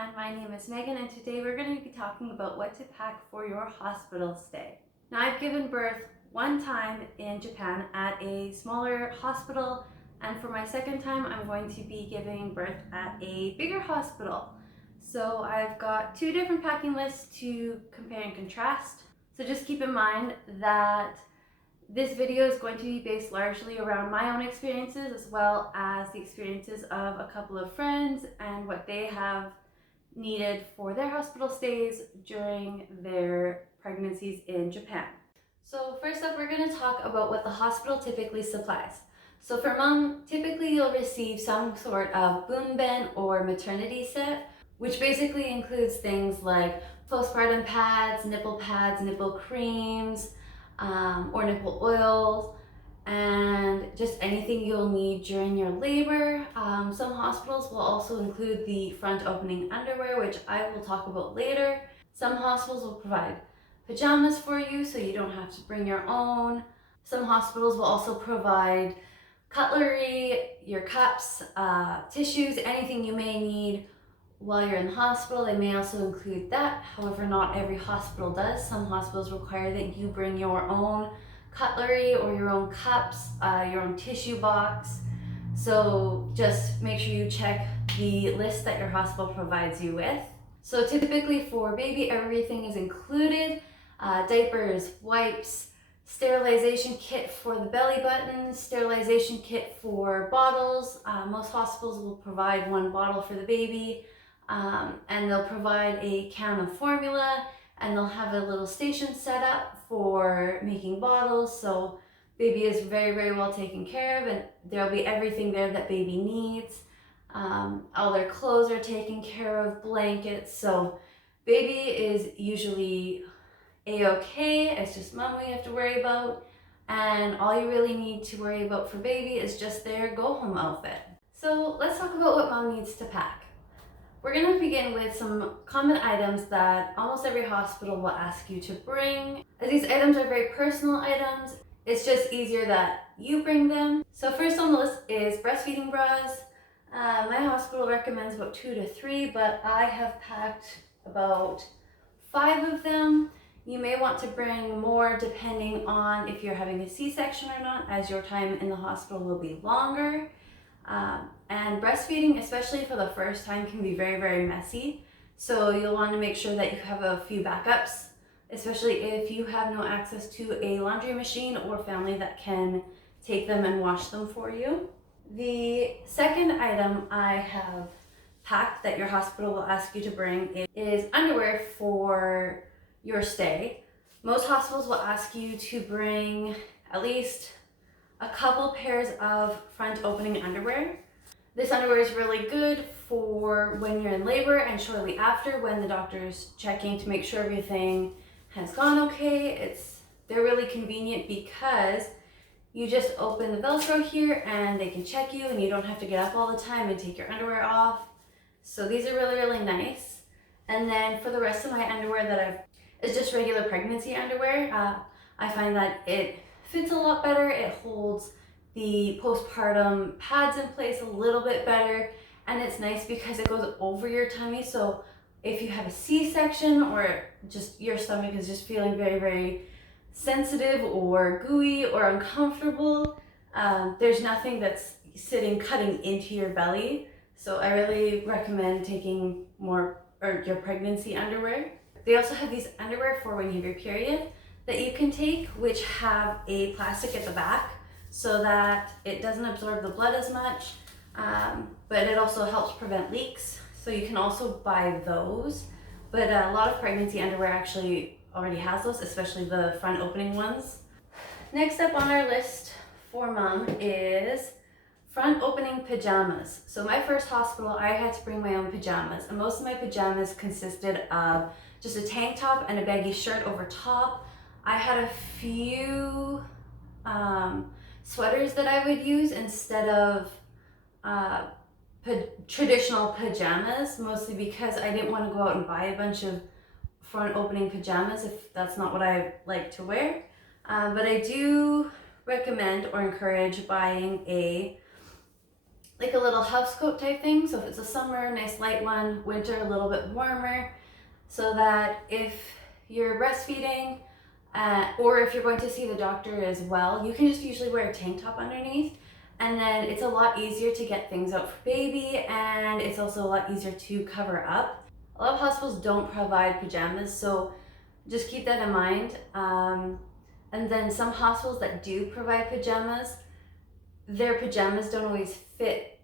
Japan. My name is Megan and today we're going to be talking about what to pack for your hospital stay. Now, I've given birth one time in Japan at a smaller hospital, and for my second time I'm going to be giving birth at a bigger hospital. So I've got two different packing lists to compare and contrast. So just keep in mind that this video is going to be based largely around my own experiences as well as the experiences of a couple of friends and what they have needed for their hospital stays during their pregnancies in Japan. So first up, we're going to talk about what the hospital typically supplies. So for mom, typically you'll receive some sort of bunben or maternity set, which basically includes things like postpartum pads, nipple creams, or nipple oils, and just anything you'll need during your labor. Some hospitals will also include the front opening underwear, which I will talk about later. Some hospitals will provide pajamas for you so you don't have to bring your own. Some hospitals will also provide cutlery, your cups, tissues, anything you may need while you're in the hospital. They may also include that. However, not every hospital does. Some hospitals require that you bring your own cutlery or your own cups, your own tissue box. So just make sure you check the list that your hospital provides you with. So typically for baby, everything is included. Diapers, wipes, sterilization kit for the belly button, sterilization kit for bottles. Most hospitals will provide one bottle for the baby. And they'll provide a can of formula, and they'll have a little station set up for making bottles. So baby is very, very well taken care of, and there'll be everything there that baby needs. All their clothes are taken care of, blankets. So baby is usually a-okay. It's just mom we have to worry about. And all you really need to worry about for baby is just their go-home outfit. So let's talk about what mom needs to pack. We're going to begin with some common items that almost every hospital will ask you to bring. As these items are very personal items, it's just easier that you bring them. So first on the list is breastfeeding bras. My hospital recommends about 2 to 3, but I have packed about 5 of them. You may want to bring more depending on if you're having a C-section or not, as your time in the hospital will be longer. And breastfeeding, especially for the first time, can be very, very messy. So you'll want to make sure that you have a few backups, especially if you have no access to a laundry machine or family that can take them and wash them for you. The second item I have packed that your hospital will ask you to bring is underwear for your stay. Most hospitals will ask you to bring at least a couple pairs of front opening underwear. This underwear is really good for when you're in labor and shortly after when the doctor's checking to make sure everything has gone okay. They're really convenient because you just open the Velcro here and they can check you and you don't have to get up all the time and take your underwear off. So these are really, really nice. And then for the rest of my underwear it's just regular pregnancy underwear. I find that it fits a lot better. It holds the postpartum pads in place a little bit better, and it's nice because it goes over your tummy. So if you have a C-section or just your stomach is just feeling very, very sensitive or gooey or uncomfortable, there's nothing that's cutting into your belly. So I really recommend taking your pregnancy underwear. They also have these underwear for when you have your period that you can take, which have a plastic at the back so that it doesn't absorb the blood as much, but it also helps prevent leaks. So you can also buy those, but a lot of pregnancy underwear actually already has those, especially the front opening ones. Next up on our list for mom is front opening pajamas. So my first hospital, I had to bring my own pajamas, and most of my pajamas consisted of just a tank top and a baggy shirt over top. I had a few sweaters that I would use instead of traditional pajamas, mostly because I didn't want to go out and buy a bunch of front opening pajamas if that's not what I like to wear. But I do recommend or encourage buying a like a little house coat type thing. So if it's a summer, nice light one, winter, a little bit warmer, so that if you're breastfeeding or if you're going to see the doctor as well, you can just usually wear a tank top underneath, and then it's a lot easier to get things out for baby, and it's also a lot easier to cover up. A lot of hospitals don't provide pajamas, so just keep that in mind. And then some hospitals that do provide pajamas, their pajamas don't always fit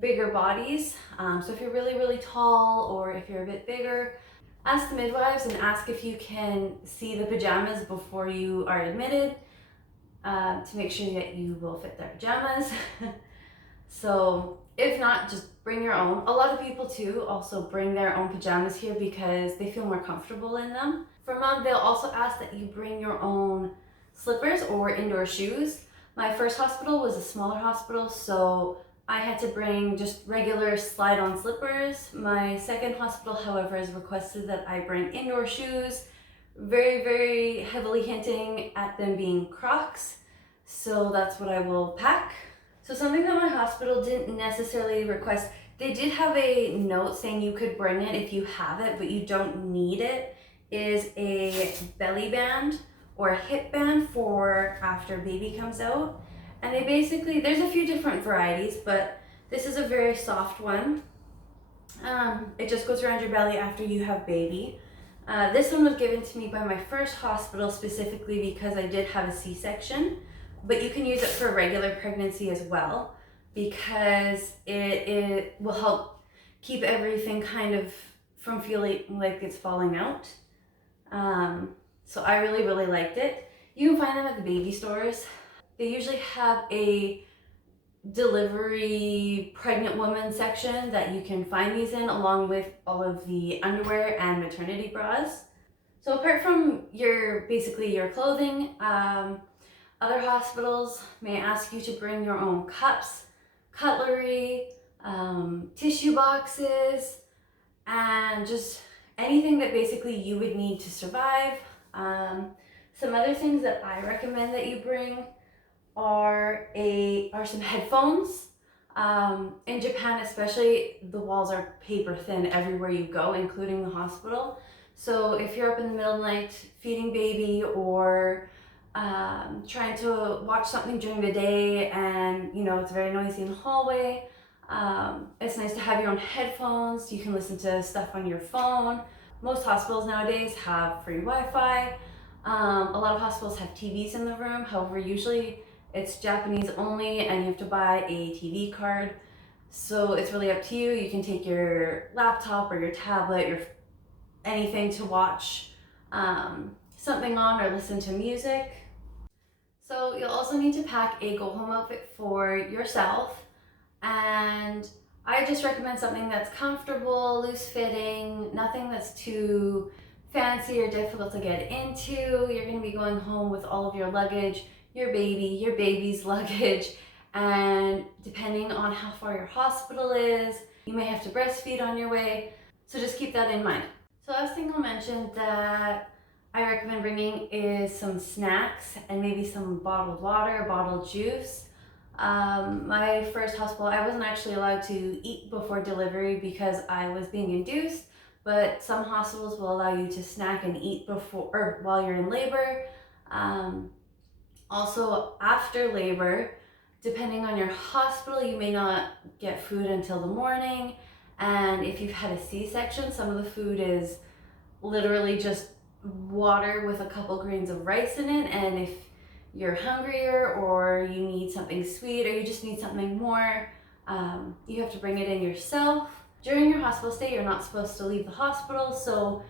bigger bodies. So if you're really, really tall or if you're a bit bigger, ask the midwives and ask if you can see the pajamas before you are admitted to make sure that you will fit their pajamas. So if not, just bring your own. A lot of people too also bring their own pajamas here because they feel more comfortable in them. For mom, they'll also ask that you bring your own slippers or indoor shoes. My first hospital was a smaller hospital, so I had to bring just regular slide-on slippers. My second hospital, however, has requested that I bring indoor shoes, very, very heavily hinting at them being Crocs. So that's what I will pack. So something that my hospital didn't necessarily request, they did have a note saying you could bring it if you have it, but you don't need it, is a belly band or a hip band for after baby comes out. And they basically, there's a few different varieties, but this is a very soft one. It just goes around your belly after you have baby. This one was given to me by my first hospital specifically because I did have a C-section, but you can use it for regular pregnancy as well because it will help keep everything kind of from feeling like it's falling out. So I really, really liked it. You can find them at the baby stores. They usually have a delivery pregnant woman section that you can find these in, along with all of the underwear and maternity bras. So apart from basically your clothing, other hospitals may ask you to bring your own cups, cutlery, tissue boxes, and just anything that basically you would need to survive. Some other things that I recommend that you bring are some headphones. In Japan especially, the walls are paper thin everywhere you go, including the hospital. So if you're up in the middle of the night feeding baby or trying to watch something during the day and it's very noisy in the hallway, it's nice to have your own headphones. You can listen to stuff on your phone. Most hospitals nowadays have free Wi-Fi. A lot of hospitals have TVs in the room. However, usually it's Japanese only and you have to buy a TV card. So it's really up to you. You can take your laptop or your tablet, anything to watch something on or listen to music. So you'll also need to pack a go-home outfit for yourself, and I just recommend something that's comfortable, loose-fitting, nothing that's too fancy or difficult to get into. You're going to be going home with all of your luggage, your baby's luggage, and depending on how far your hospital is, you may have to breastfeed on your way, so just keep that in mind. So last thing I'll mention that I recommend bringing is some snacks and maybe some bottled water, bottled juice. My first hospital, I wasn't actually allowed to eat before delivery because I was being induced, but some hospitals will allow you to snack and eat before or while you're in labor. Also after labor, depending on your hospital, you may not get food until the morning. And if you've had a C-section, some of the food is literally just water with a couple grains of rice in it. And if you're hungrier or you need something sweet or you just need something more, you have to bring it in yourself. During your hospital stay, you're not supposed to leave the hospital, so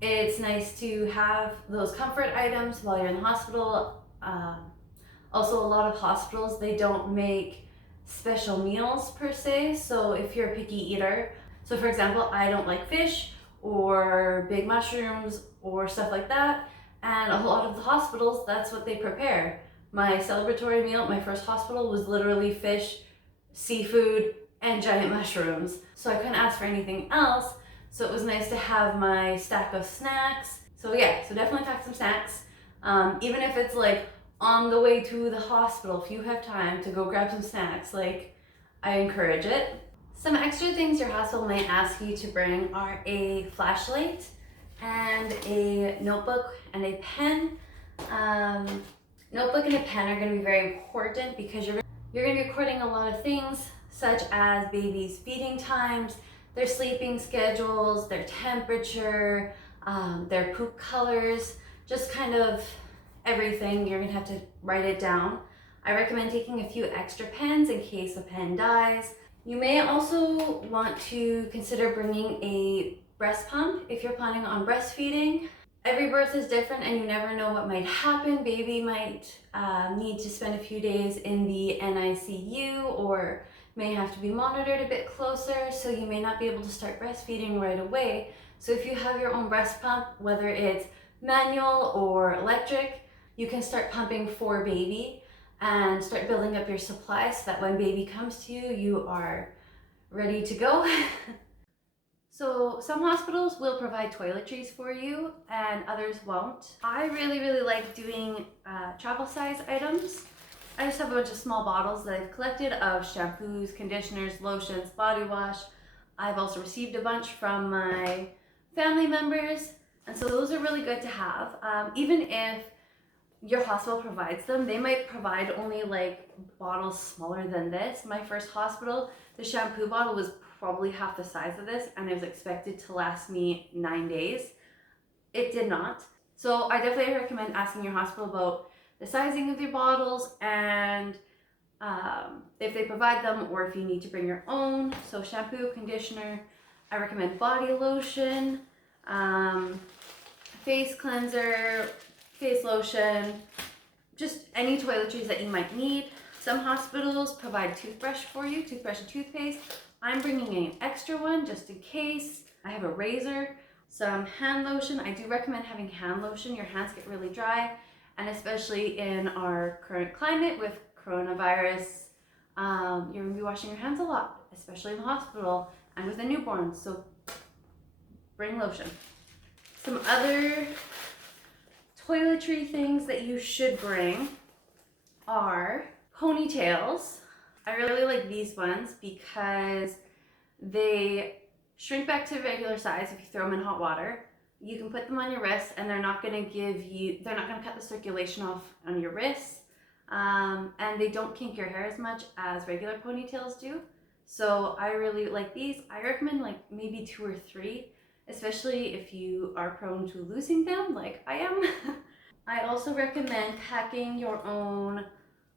it's nice to have those comfort items while you're in the hospital. Also, a lot of hospitals, they don't make special meals per se, so if you're a picky eater, so for example, I don't like fish or big mushrooms or stuff like that, and a lot of the hospitals, that's what they prepare. My celebratory meal at my first hospital was literally fish, seafood, and giant mushrooms, so I couldn't ask for anything else, so it was nice to have my stack of snacks. So yeah, so definitely pack some snacks, even if it's like on the way to the hospital, if you have time to go grab some snacks, like I encourage it. Some extra things your hospital may ask you to bring are a flashlight and a notebook and a pen. Notebook and a pen are going to be very important because you're going to be recording a lot of things such as babies' feeding times, their sleeping schedules, their temperature, their poop colors, just kind of everything. You're going to have to write it down. I recommend taking a few extra pens in case a pen dies. You may also want to consider bringing a breast pump if you're planning on breastfeeding. Every birth is different and you never know what might happen. Baby might need to spend a few days in the NICU or may have to be monitored a bit closer, so you may not be able to start breastfeeding right away. So if you have your own breast pump, whether it's manual or electric, you can start pumping for baby and start building up your supply so that when baby comes to you, you are ready to go. So some hospitals will provide toiletries for you and others won't. I really like doing travel size items. I just have a bunch of small bottles that I've collected of shampoos, conditioners, lotions, body wash. I've also received a bunch from my family members, and so those are really good to have. Even if your hospital provides them, they might provide only like bottles smaller than this. My first hospital, the shampoo bottle was probably half the size of this, and it was expected to last me 9 days. It did not. So I definitely recommend asking your hospital about the sizing of your bottles and if they provide them or if you need to bring your own. So shampoo, conditioner, I recommend body lotion, face cleanser, face lotion, just any toiletries that you might need. Some hospitals provide toothbrush for you, toothbrush and toothpaste. I'm bringing an extra one just in case. I have a razor, some hand lotion. I do recommend having hand lotion. Your hands get really dry, and especially in our current climate with coronavirus, you're gonna be washing your hands a lot, especially in the hospital and with a newborn, so bring lotion. Some other toiletry things that you should bring are ponytails. I really like these ones because they shrink back to regular size if you throw them in hot water. You can put them on your wrists and they're not gonna cut the circulation off on your wrists. And they don't kink your hair as much as regular ponytails do. So I really like these. I recommend like maybe 2 or 3, especially if you are prone to losing them like I am. I also recommend packing your own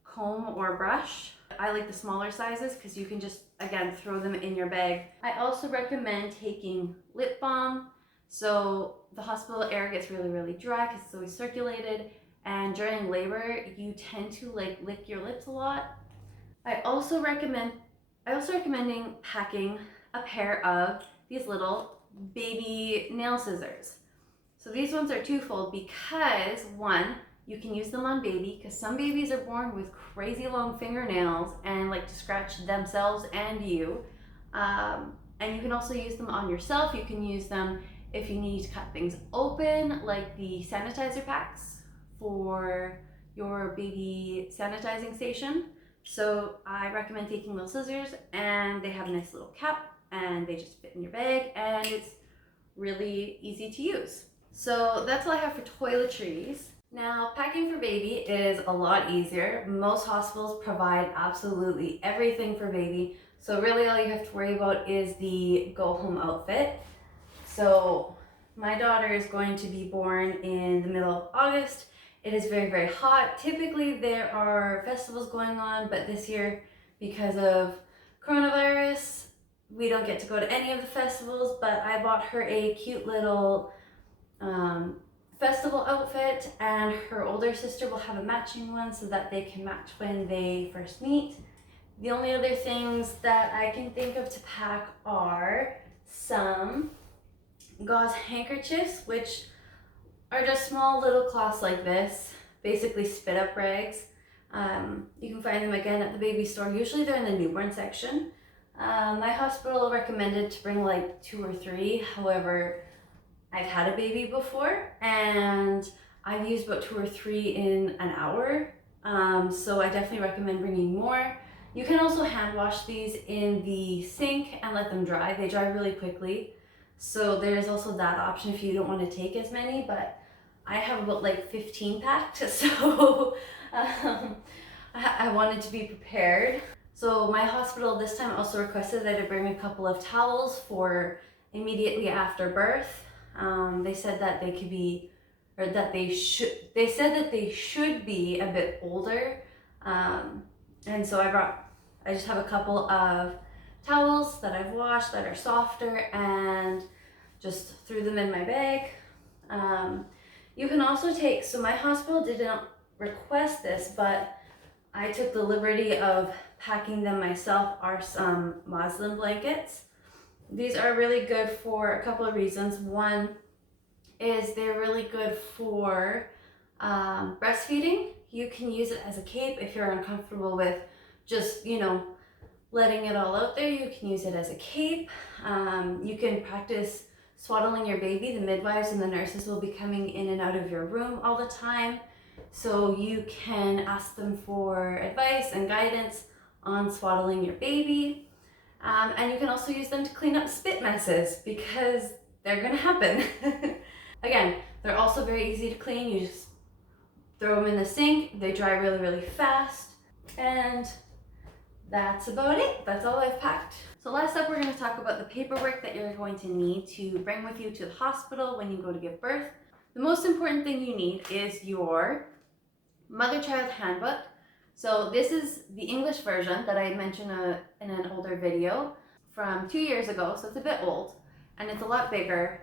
comb or brush. I like the smaller sizes because you can just, again, throw them in your bag. I also recommend taking lip balm. So the hospital air gets really dry because it's always circulated, and during labor you tend to like lick your lips a lot. I also recommending packing a pair of these little baby nail scissors. So these ones are twofold because one, you can use them on baby because some babies are born with crazy long fingernails and like to scratch themselves and you. And you can also use them on yourself. You can use them if you need to cut things open, like the sanitizer packs for your baby sanitizing station. So I recommend taking those scissors, and they have a nice little cap and they just fit in your bag and it's really easy to use. So that's all I have for toiletries. Now, packing for baby is a lot easier. Most hospitals provide absolutely everything for baby. So really all you have to worry about is the go home outfit. So my daughter is going to be born in the middle of August. It is very hot. Typically there are festivals going on, but this year because of coronavirus, we don't get to go to any of the festivals, but I bought her a cute little festival outfit, and her older sister will have a matching one so that they can match when they first meet. The only other things that I can think of to pack are some gauze handkerchiefs, which are just small little cloths like this, basically spit up rags. You can find them again at the baby store. Usually they're in the newborn section. My hospital recommended to bring like 2 or 3. However, I've had a baby before and I've used about 2 or 3 in an hour. So I definitely recommend bringing more. You can also hand wash these in the sink and let them dry. They dry really quickly. So there's also that option if you don't want to take as many, but I have about like 15 packed, so I wanted to be prepared. So my hospital this time also requested that I bring a couple of towels for immediately after birth. They said that they could be, or that they said that they should be a bit older. And so I just have a couple of towels that I've washed that are softer and just threw them in my bag. You can also take, so my hospital didn't request this, but I took the liberty of packing them myself, are some muslin blankets. These are really good for a couple of reasons. One is they're really good for breastfeeding. You can use it as a cape if you're uncomfortable with just, letting it all out there. You can use it as a cape. You can practice swaddling your baby. The midwives and the nurses will be coming in and out of your room all the time. So you can ask them for advice and guidance on swaddling your baby. And you can also use them to clean up spit messes because they're gonna happen. Again, they're also very easy to clean. You just throw them in the sink. They dry really, really fast. And that's about it. That's all I've packed. So last up, we're going to talk about the paperwork that you're going to need to bring with you to the hospital when you go to give birth. The most important thing you need is your mother-child handbook. So this is the English version that I mentioned in an older video from 2 years ago, so it's a bit old, and it's a lot bigger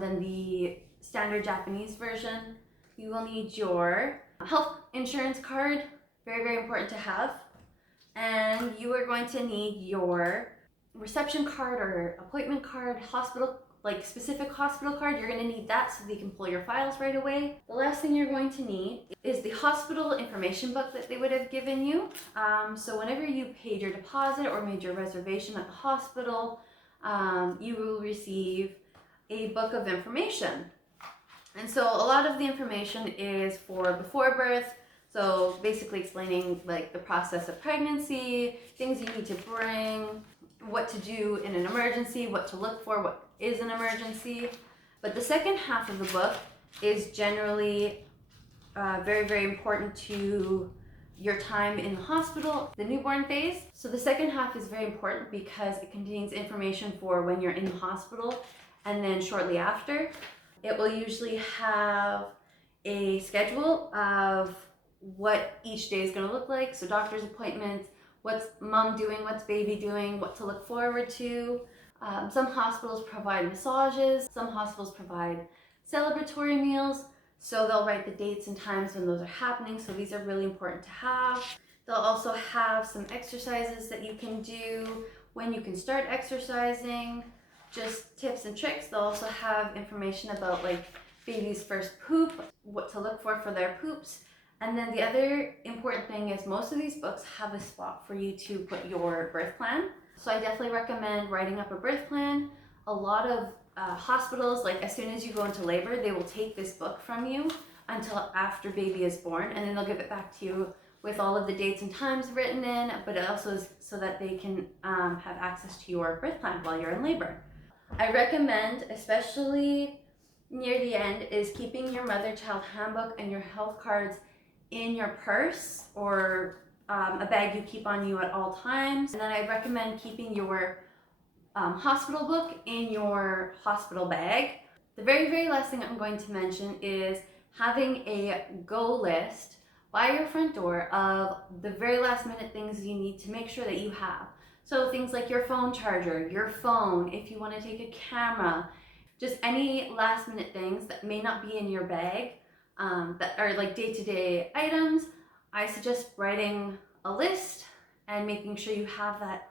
than the standard Japanese version. You will need your health insurance card, very, very important to have. And you are going to need your reception card or appointment card, hospital, like specific hospital card. You're going to need that so they can pull your files right away. The last thing you're going to need is the hospital information book that they would have given you. So whenever you paid your deposit or made your reservation at the hospital, you will receive a book of information. And so a lot of the information is for before birth. So basically explaining like the process of pregnancy, things you need to bring, what to do in an emergency, what to look for, what is an emergency. But the second half of the book is generally very, very important to your time in the hospital, the newborn phase. So the second half is very important because it contains information for when you're in the hospital and then shortly after. It will usually have a schedule of what each day is going to look like. So doctor's appointments, what's mom doing, what's baby doing, what to look forward to. Some hospitals provide massages, some hospitals provide celebratory meals. So they'll write the dates and times when those are happening. So these are really important to have. They'll also have some exercises that you can do, when you can start exercising, just tips and tricks. They'll also have information about like baby's first poop, what to look for their poops. And then the other important thing is most of these books have a spot for you to put your birth plan. So I definitely recommend writing up a birth plan. A lot of hospitals, like as soon as you go into labor, they will take this book from you until after baby is born, and then they'll give it back to you with all of the dates and times written in, but it also is so that they can have access to your birth plan while you're in labor. I recommend, especially near the end, is keeping your mother-child handbook and your health cards in your purse or a bag you keep on you at all times. And then I recommend keeping your hospital book in your hospital bag. The very, very last thing I'm going to mention is having a go list by your front door of the very last minute things you need to make sure that you have. So things like your phone charger, your phone, if you want to take a camera, just any last minute things that may not be in your bag that are like day-to-day items. I suggest writing a list and making sure you have that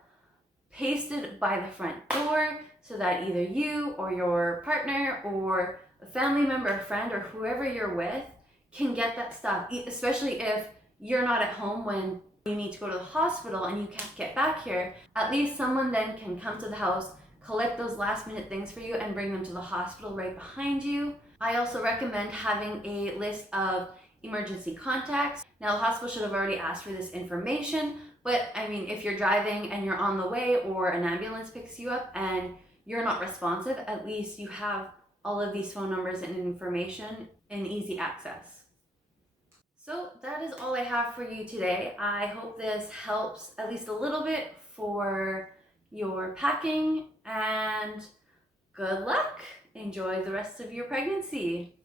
pasted by the front door so that either you or your partner or a family member, a friend, or whoever you're with can get that stuff, especially if you're not at home when you need to go to the hospital and you can't get back here. At least someone then can come to the house, collect those last minute things for you and bring them to the hospital right behind you. I also recommend having a list of emergency contacts. Now the hospital should have already asked for this information, But I mean, if you're driving and you're on the way or an ambulance picks you up and you're not responsive, at least you have all of these phone numbers and information in easy access. So that is all I have for you today. I hope this helps at least a little bit for your packing, and good luck. Enjoy the rest of your pregnancy.